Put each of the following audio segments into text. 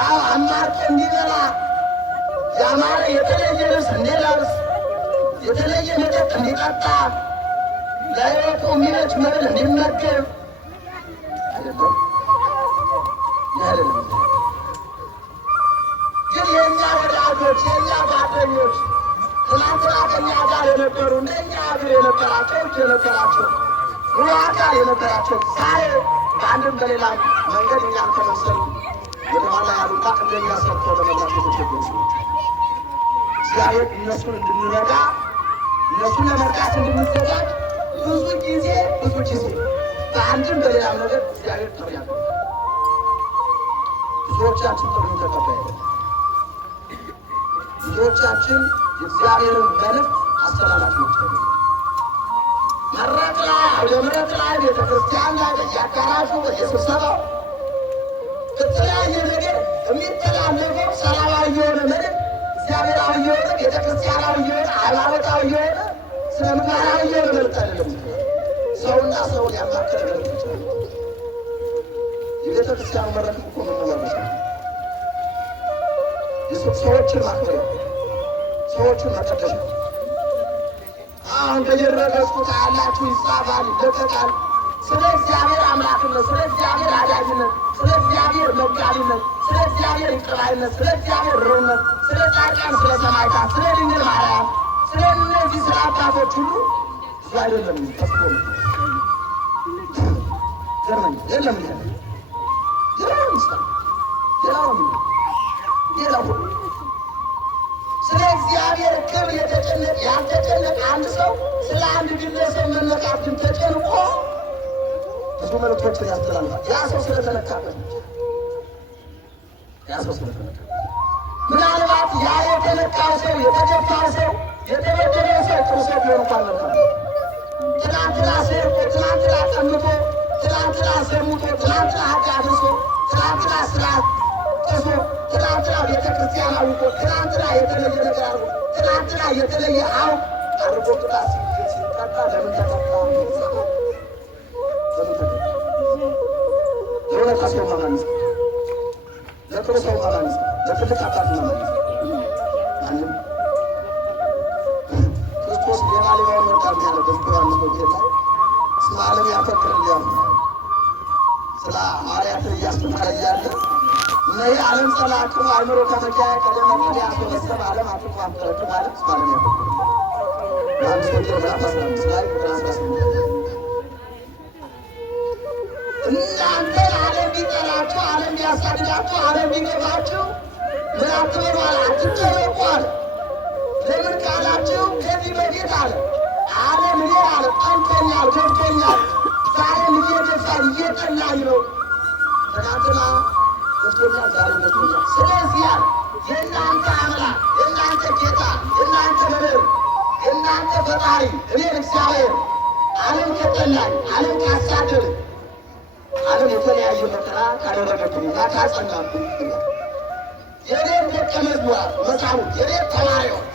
አማርጦ እንዲበላ ያማረ የተለየ ልብስ እንዲለብስ የተለየ መጠጥ እንዲጠጣ ለሕይወቱ የሚመች መብል እንዲመገብ አይደለም አይደለም። ግን የእኛ ወዳጆች የእኛ ጓደኞች ትናንትና ከእኛ ጋር የነበሩ እንደኛ እግር የነበራቸው እጅ የነበራቸው ሙሉ አካል የነበራቸው ዛሬ በአንድም በሌላ መንገድ እኛን ከመሰሉ ወደኋላ ያሉና እንደኛ ሰርተው ለመብላት የተቸገሩ ሰዎች እግዚአብሔር እነሱን እንድንረዳ እነሱን ለመርዳት እንድንዘጋጅ ብዙ ጊዜ በአንድም በሌላም ነገር እግዚአብሔር ጥሪ ያለ ብዙዎቻችን ጥሪውን ተቀባይነት ብዙዎቻችን የእግዚአብሔርን መልእክት አስተላላፊዎች ነው። መድረክ ላይ አውደ ምሕረት ላይ ቤተክርስቲያን ላይ በየአዳራሹ በየስብሰባው በተለያየ ነገር የሚተላለፈው ሰላማዊ የሆነ መልእክት እግዚአብሔራዊ የሆነ ቤተክርስቲያናዊ የሆነ ሃይማኖታዊ የሆነ ስነ ምግባራዊ የሆነ መልእክት አይደለም። ሰውና ሰውን ያማከለ መልእክት ይችላል። የቤተክርስቲያኑ መድረክ እኮ መመላለስ ነው። ሰዎችን ማክበር ሰዎችን መቀደስ ነው። አሁን በየድረገጹ ያላችሁ ይጻፋል፣ ይለቀቃል። ስለ እግዚአብሔር አምላክነት፣ ስለ እግዚአብሔር አዳኝነት፣ ስለ እግዚአብሔር መጋቢነት፣ ስለ እግዚአብሔር ይቅር ስለ እግዚአብሔር ርኅሩህነት፣ ስለ ጻድቃን፣ ስለ ሰማዕታት፣ ስለ ድንግል ማርያም፣ ስለ እነዚህ ስለ አባቶች ሁሉ ብዙ አይደለም ተስቦ ገርመኝ የለም ይሄ ሌላው ይስታል ሌላው ሁሉ ስለ እግዚአብሔር ክብር የተጨነቀ ያልተጨነቀ አንድ ሰው ስለ አንድ ግለሰብ መነካትን ተጨንቆ ብዙ መልእክቶችን ያስተላልፋል። ያ ሰው ስለተነካበት ምናልባት ያ የተነካው ሰው የተገፋው ሰው የተበደለው ሰው ጥሩ ሰው ቢሆን እንኳን መልካም ትናንትና ሰርቆ ትናንትና ቀምቶ ትናንትና ዘሙቶ ትናንትና ሀቅ አድርሶ ትናንትና ስርዓት ጥሶ ትናንትና ቤተክርስቲያን አውቆ ትናንትና የተለየ ነገር አድርጎ ትናንትና የተለየ አድርጎ ቅጣት ሲቀጣ ለምን ተቀጣ? ለእውነታ ሰው ማማንስ ለጥሩ ሰው ማማንስ ለትልቅ አባት ማማንስ ማንም ክርስቶስ ሌባ ሌባውን ወርቃል ያለ በዮሐንስ ወንጌል ላይ ስለ ዓለም ያፈቅር እያሉ ስለ ሐዋርያትን እያስተማረ እያለ እነዚህ ዓለም ጸላቅሙ አእምሮ ከመጃያ ቀደመ ወዲያ አስበሰብ ዓለም አጥፎ አምጠረቱ ማለት ስለ ዓለም ያፈቅር ዮሐንስ ወንጌል ምዕራፍ 15 ላይ ቁጥር 18 እናንተን ዓለም ቢጠላችሁ ዓለም ቢያሳድዳችሁ ዓለም ቢገፋችሁ ምን አትበሉ አለ፣ አትጨነቁ አለ። ለምን ካላችሁ ከዚህ በፊት አለ ዓለም እኔ አለ ጠልቶኛል፣ ገፍቶኛል። ዛሬም እየገፋኝ እየጠላኝ ነው። ትናንትና ገፍቶኛል፣ ዛሬ ገፍቶኛል። ስለዚህ አለ የእናንተ አምላክ የእናንተ ጌታ የእናንተ መምህር የእናንተ ፈጣሪ እኔ እግዚአብሔር ዓለም ከጠላኝ ዓለም ካሳደደኝ ዓለም የተለያየ መከራ ካደረገብኝና ካጸናብኝ የኔን ደቀ መዝሙራት መጻሕፍት የኔን ተማሪዎች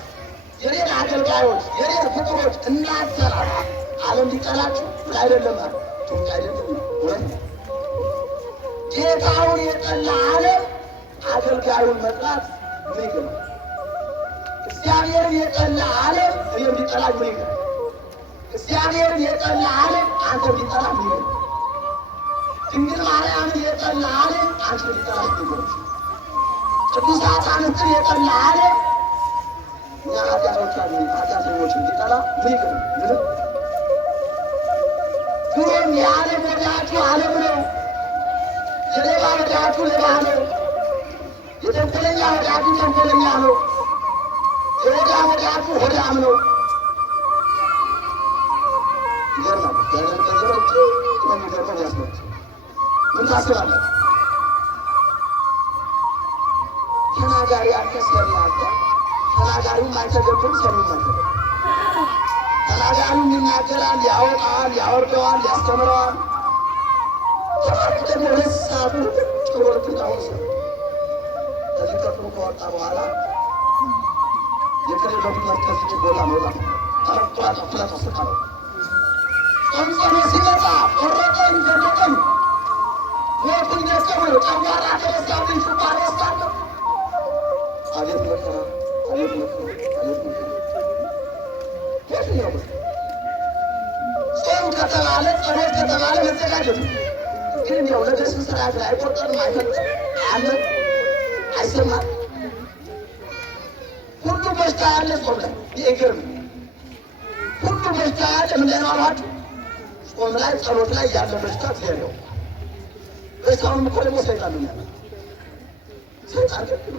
የኔን አገልጋዮች የኔን ፍጡሮች እናንተና ዓለም ሊጠላችሁ አይደለም አለ። ቱምቅ አይደለም ወይ? ጌታውን የጠላ ዓለም አገልጋዩን መጥላት ምን ይገባል? እግዚአብሔርን የጠላ ዓለም እኔም ሊጠላ ምን ይገባል? እግዚአብሔርን የጠላ ዓለም አንተ ሊጠላ ምን ይገባል? ድንግል ማርያምን የጠላ ዓለም አንቺ ሊጠላ ይገባል። ቅዱሳት አንስትን የጠላ ዓለም እኛ ኃጢአተኞችን ሊጠላ ምን ይገባል? ምንም። ድሮም የዓለም ወዳጁ ዓለም ነው። የሌባ ወዳጁ ሌባ ነው። የተንኮለኛ ወዳጁ ተንኮለኛ ነው። የሆዳም ወዳጁ ሆዳም ነው። ይገርማል። ያለን ነገሮች የሚገርመው ያስመት ምን ታስባለህ? ተናጋሪ አንተ ስለሚያለ ተናጋሪውም አይተገብም ስለሚመገብ ተናጋሪውም ይናገራል፣ ያወጣዋል፣ ያወርደዋል፣ ያስተምረዋል። ተናጋሪ ደግሞ ለሳቱ ጭሮት እንዳውስ ከዚህ ቀጥሎ ከወጣ በኋላ የከለበቱ ከዚህ ቦታ መውጣት ተረቋጣ ተፈለቀ ጾም ሲመጣ ቆረጠኝ ገለጠኝ ሞቱን ደስከው ጨጓራ ተነሳብኝ ሱባር ወስታ ማዘጋጀት ነው። ግን ያው ነገ ስንሰራት ላይ አይቆርጠንም፣ አይፈልጥም፣ አያምንም፣ አይሰማም። ሁሉ በሽታ ያለ ጾም ላይ ይገርም። ሁሉ በሽታ ያለ ምን ላይ ነው አሏችሁ? ጾም ላይ ጸሎት ላይ ያለ በሽታ ነው። በሽታውን እኮ ደግሞ ሰይጣን ነው ያለው። ሰይጣን ግን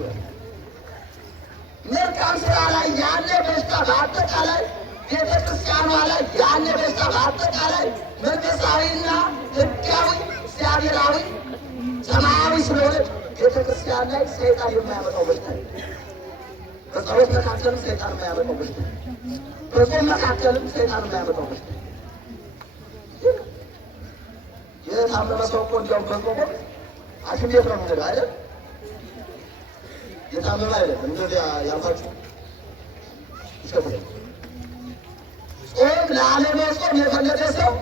መልካም ስራ ላይ ያለ በሽታ በአጠቃላይ ቤተክርስቲያኗ ላይ ያለ በሽታ በአጠቃላይ መንፈሳዊና ሕጋዊ እግዚአብሔራዊ ሰማያዊ ስለሆነ ቤተክርስቲያን ላይ ሰይጣን የማያመጣው በሽታ ነው። በጸሎት መካከልም ሰይጣን የማያመጣው በሽታ ነው። በጾም መካከልም ሰይጣን የማያመጣው በሽታ ነው። የታመመ ሰው እኮ እንዲያውም በጾም ሐኪም ቤት ነው የሚሄደው አይደል? የታመመ አይደለም እንደዚያ ያልኳችሁ ይሸፍራል። ጾም ላለመጾም የፈለገ ሰው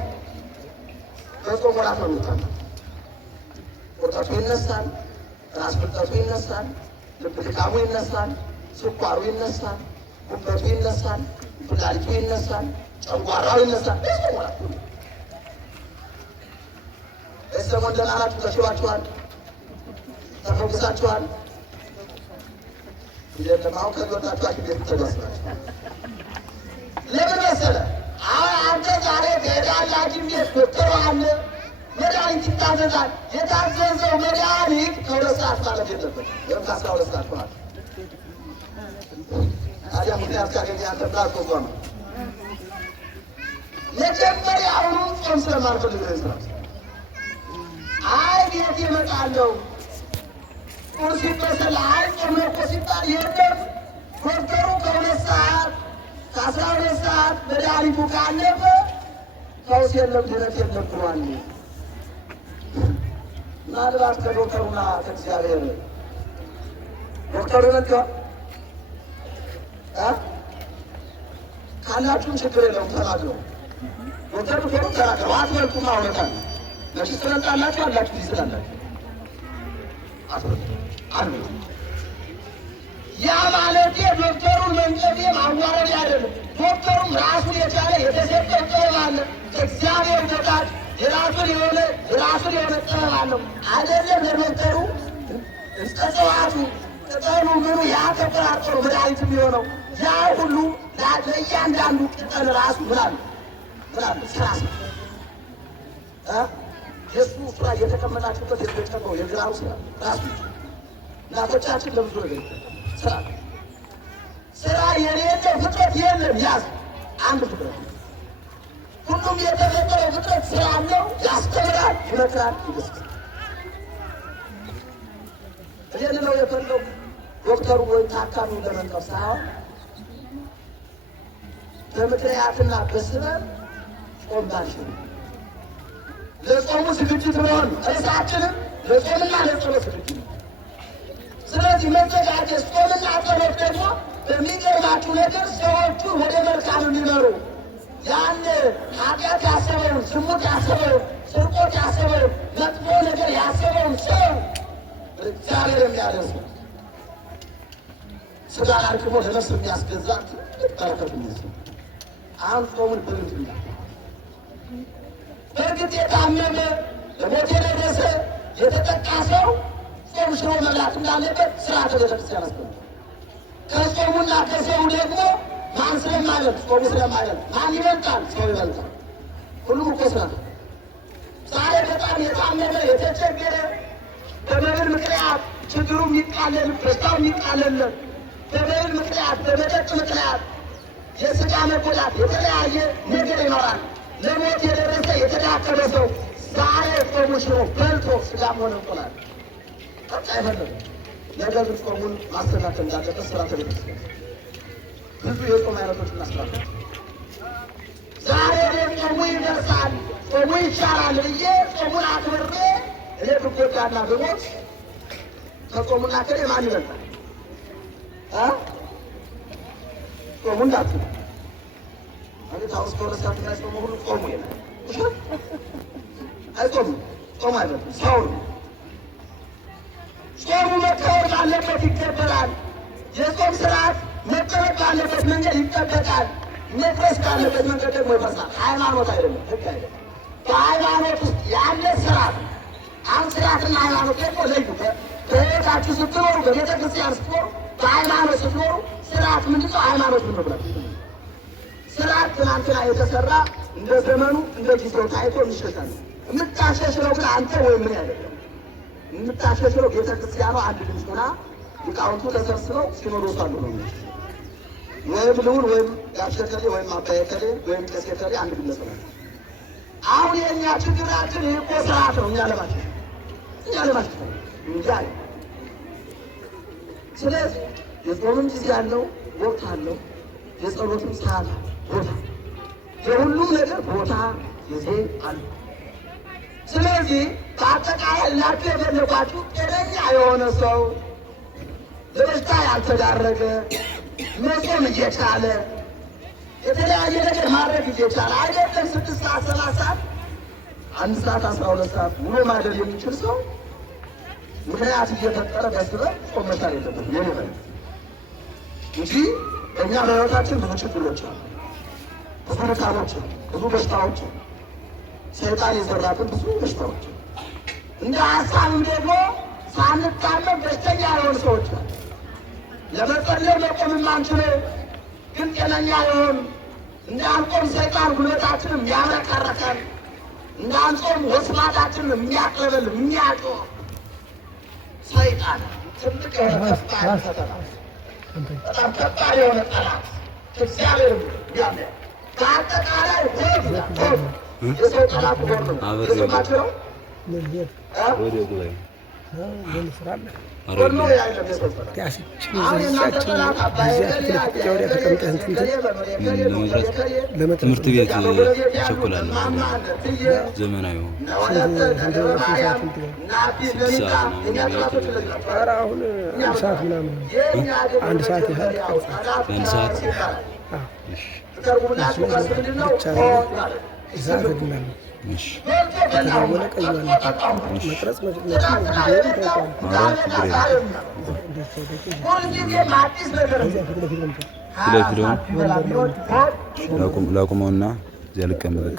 በጾም ወራት ነው የሚታመመው። ቁርጠቱ ይነሳል፣ ራስ ምታቱ ይነሳል፣ ልብ ድካሙ ይነሳል፣ ስኳሩ ይነሳል፣ ጉበቱ ይነሳል፣ ኩላሊቱ ይነሳል፣ ጨጓራው ይነሳል። በጾም ወራት ነው። ሰሞን ደህና ናችሁ? ተሽሏችኋል? ተፈውሳችኋል? የለም አሁን ከወጣችሁ ሐኪም ቤት ተደርሳችኋል። ለምን መሰለህ? አሁን አንተ ዛሬ ትሄዳለህ ሐኪም ቤት፣ ዶክተሩ አለ፣ መድኃኒት ይታዘዛል። የታዘዘው መድኃኒት ከሁለት ሰዓት ማለት የለበትም ወይም ከ12 ሰዓት በኋላ። ታዲያ ምክንያት ካገኘ አንተ ብላቶ ነው መጀመሪያውኑ ጾም ስለማልፈልግ ነው ስራ አይ ቤት ይመጣለሁ ቁርስ ይበሰል አይ ጾም እኮ ሲባል የለም። ዶክተሩ ከ2 ሰዓት ከ12 ሰዓት መድኃኒቱ ካለፈ ፈውስ የለም ድነት የለም ብሏል። ምናልባት ከዶክተሩና ከእግዚአብሔር ዶክተሩ ነግሯል ካላችሁም ችግር የለውም ተናግረው ዶክተሩ ቶሎ ተናግረው አትበልጡም። አውለታል ለሽ ስለጣላችሁ አላችሁ ይስላላችሁ አሉ። ያ ማለት ዶክተሩን መንቀፌ ማዋረድ አይደለም። ዶክተሩም ራሱን የቻለ የተሰጠው ጥበብ አለ። ከእግዚአብሔር በታች የራሱን የሆነ ጥበብ አለው። አይደለም ለዶክተሩ እጽዋቱ ቅጠሉ ምኑ ያ ተቆራርጦ መድኃኒት የሚሆነው ያ ሁሉ ለእያንዳንዱ ቅጠል ራሱ ምናል ስራ የእሱ ስራ እየተቀመጣችሁበት የተጨቀው የግራሩ ስራ ራሱ እናቶቻችን ለብዙ ነገር ስራ የሌለው ፍጥረት የለም። ያዝ አንድ ፍጥረት ሁሉም የተፈጠረው ፍጥረት ስራ አለው። ያስተምራል፣ ይመክራል፣ ይገስጻል። ይህን ነው የፈለው ዶክተሩ ወይም ታካሚውን ለመንቀፍ ሳይሆን በምክንያትና በስበብ ጾም ባልሽው ለጾሙ ዝግጅት ሆን እርሳችንም ለጾምና ለጸሎት ዝግጅት ነው። ስለዚህ መዘጋጀት ጾምና ጸሎት ደግሞ በሚገርማችሁ ነገር ሰዎቹ ወደ መልካም የሚመሩ ያን ኃጢአት ያሰበውን፣ ዝሙት ያሰበውን፣ ስርቆት ያሰበውን፣ መጥፎ ነገር ያሰበውን ሰው እግዚአብሔር የሚያደርስ ስጋን አርክሞ ለነፍስ የሚያስገዛ ትልቅ በረከት የሚመስል አሁን ጾሙን በልት ይላል። በእርግጥ የታመመ ለሞት የደረሰ የተጠቃ ሰው ጾም ሽሮ መብላት እንዳለበት ስርዓተ ቤተክርስቲያን አስቀምጧል። ከጾሙና ከሰው ደግሞ ማን ስለማይበልጥ ጾሙ ስለማይበልጥ ማን ይበልጣል? ሰው ይበልጣል። ሁሉም እኮ ስራ ዛሬ በጣም የታመመ የተቸገረ በመብል ምክንያት ችግሩ የሚቃለል በሽታው የሚቃለልን በመብል ምክንያት በመጠጥ ምክንያት የስጋ መጎዳት የተለያየ ነገር ይኖራል። ለሞት የደረሰ የተዳከመ ሰው ዛሬ ጾሙ ሽሮ በልቶ ስጋም ሆነ እንቁላል ጠጣ አይፈለግም። ነገር ግን ጾሙን ማስተካከል እንዳለበት ስራ ተቤተክርስቲያን ብዙ የጾም አይነቶች እናስራለን። ዛሬ ጾሙ ይደርሳል ጾሙ ይቻላል ብዬ ጾሙን አክብሬ እኔ ብጎዳና ብሞት ከጾሙና ከኔ ማን ይበልጣል? ጾሙ እንዳትሉ ማለት አሁን እስከ 2 ሰዓት ላይ ጾሙ ሁሉ ጾሙ ይላል። አይጾሙም። ጾም አይደለም ሰው ነው። ጾሙ መከበር ባለበት ይከበራል። የጾም ስርዓት መጠበቅ ባለበት መንገድ ይጠበቃል። መፍረስ ባለበት መንገድ ደግሞ ይፈርሳል። ሃይማኖት አይደለም፣ ህግ አይደለም። በሃይማኖት ውስጥ ያለ ስርዓት አሁን ስርዓትና ሃይማኖት ደግሞ ለዩ። በቤታችሁ ስትኖሩ፣ በቤተ ክርስቲያን ስትኖሩ፣ በሃይማኖት ስትኖሩ ስርዓት ምንድን ነው? ሃይማኖት ምን ነው? ስርዓት ትናንትና የተሰራ እንደ ዘመኑ እንደ ጊዜው ታይቶ የሚሸሻል። የምታሸሽለው ግን አንተ ወይም ምን ያደርጋል? የምታሸሽለው ቤተ ክርስቲያኗ አንድ ድምፅ ሆና ሊቃውንቱ ተሰብስበው ሲኖዶሱ አሉ ነው። ወይም ልውል ወይም ጋሼ ከሌ ወይም አባዬ ከሌ ወይም ቄሴ ከሌ አንድ ግለሰብ ነው። አሁን የእኛ ችግራችን ይህ እኮ ስርዓት ነው። እኛ ለማለት እንጂ አለ። ስለዚህ የጾምም ጊዜ አለው፣ ወቅት አለው። የጸሎትም ሰዓት ቦታ፣ የሁሉም ነገር ቦታ ጊዜ አለ። ስለዚህ በአጠቃላይ ላችሁ የፈለጓችሁ ጤነኛ የሆነ ሰው ለበሽታ ያልተዳረገ መጾም እየቻለ የተለያየ ነገር ማድረግ እየቻለ አይደለም 6 ሰዓት 7 ሰዓት 1 ሰዓት 12 ሰዓት ውሎ ማደር የሚችል ሰው ምክንያት እየፈጠረ በስበብ ጾም መቻል የለበትም። የኔ ማለት እንጂ እኛ በሕይወታችን ብዙ ችግሮች አሉ፣ ብዙ ድካሞች አሉ፣ ብዙ በሽታዎች አሉ። ሰይጣን የዘራብን ብዙ በሽታዎች እንደ ሀሳብም ደግሞ ሳንታመም በሽተኛ የሆኑ ሰዎች አሉ። ለመጸለይ መቆም የማንችለው ግን ጤነኛ የሆን እንዳንጾም ሰይጣን ጉልበታችንን የሚያመረካረከን እንዳንጾም ወስማታችንን የሚያቅለበል የሚያጮህ ሰይጣን ትልቅ የሆነ ከባድ ፈተና፣ በጣም ከባድ የሆነ ጠላት እግዚአብሔር ያለ በአጠቃላይ ሆድ የሰው ጠላት ሆድ ነው። የሰማችሁ ነው። ትምህርት ቤት ቸኩላለሁ። ዘመናዊ አንድ ሰዓት ያህል ከተደወለ ቀይዋል መቅረጽ ላቁመውና እዚያ ልቀመጥ።